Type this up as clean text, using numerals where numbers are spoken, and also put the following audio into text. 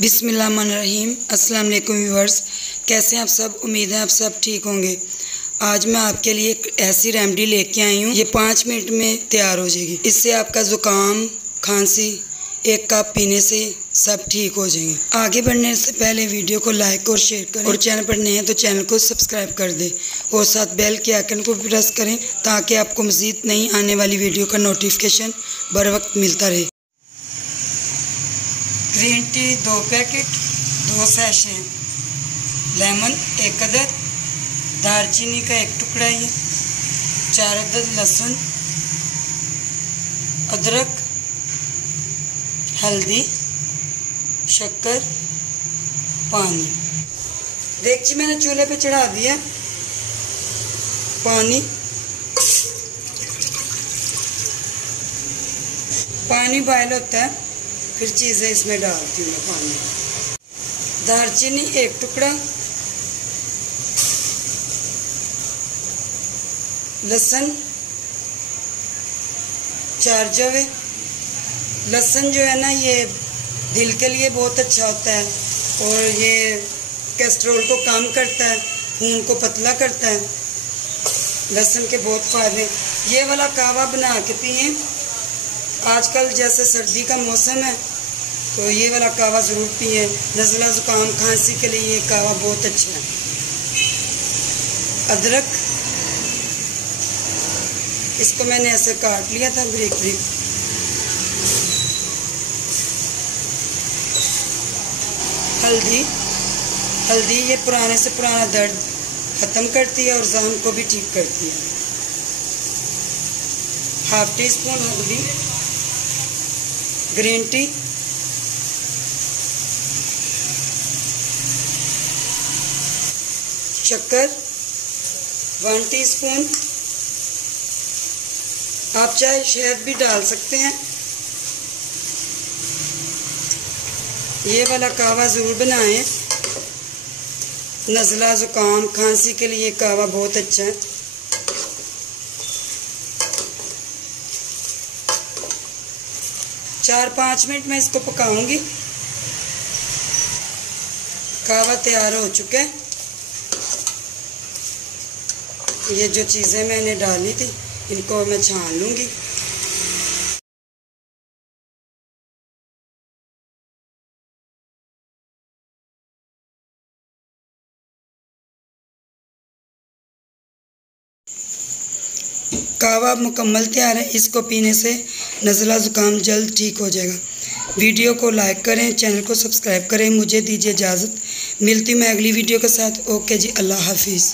बिस्मिल्लाहिर्रहमानिर्रहीम। अस्सलाम वालेकुम व्यूअर्स, कैसे हैं आप सब। उम्मीद है आप सब ठीक होंगे। आज मैं आपके लिए एक ऐसी रेमेडी लेके आई हूँ, ये 5 मिनट में तैयार हो जाएगी। इससे आपका ज़ुकाम, खांसी एक कप पीने से सब ठीक हो जाएंगे। आगे बढ़ने से पहले वीडियो को लाइक और शेयर करें और चैनल पर नए हैं तो चैनल को सब्सक्राइब कर दें और साथ बेल के आइकन को भी प्रेस करें ताकि आपको मज़ीद नई आने वाली वीडियो का नोटिफिकेशन बर वक्त मिलता रहे। Green tea 2 packet, 2 sachet, lemon 1 अदद, दालचीनी का 1 टुकड़ा, ये 4 अदद लहसुन, अदरक, हल्दी, शक्कर, पानी। देगची मैंने चूल्हे पे चढ़ा दिया। पानी बॉयल होता है, फिर चीज़ें इसमें डालती हूँ। पानी, दालचीनी 1 टुकड़ा, लहसुन 4 जवे। लहसुन जो है ना, ये दिल के लिए बहुत अच्छा होता है और ये कोलेस्ट्रॉल को कम करता है, खून को पतला करता है। लहसुन के बहुत फ़ायदे। ये वाला कहवा बना के पिए। आजकल जैसे सर्दी का मौसम है तो ये वाला कहवा ज़रूर पिए। नज़ला ज़ुकाम खांसी के लिए ये कहवा बहुत अच्छा है। अदरक, इसको मैंने ऐसे काट लिया था बारीक बारीक। हल्दी ये पुराने से पुराना दर्द ख़त्म करती है और ज़ख्म को भी ठीक करती है। ½ टीस्पून हल्दी। ग्रीन टी, शक्कर 1 टीस्पून। आप चाहे शहद भी डाल सकते हैं। ये वाला कहवा ज़रूर बनाएं। नज़ला ज़ुकाम खांसी के लिए कहवा बहुत अच्छा है। चार 5 मिनट में इसको पकाऊंगी। कहवा तैयार हो चुका है। ये जो चीज़ें मैंने डाली थी इनको मैं छान लूँगी। कहवा मुकम्मल तैयार है। इसको पीने से नज़ला ज़ुकाम जल्द ठीक हो जाएगा। वीडियो को लाइक करें, चैनल को सब्सक्राइब करें। मुझे दीजिए इजाज़त। मिलती हूँ मैं अगली वीडियो के साथ। ओके जी, अल्लाह हाफिज़।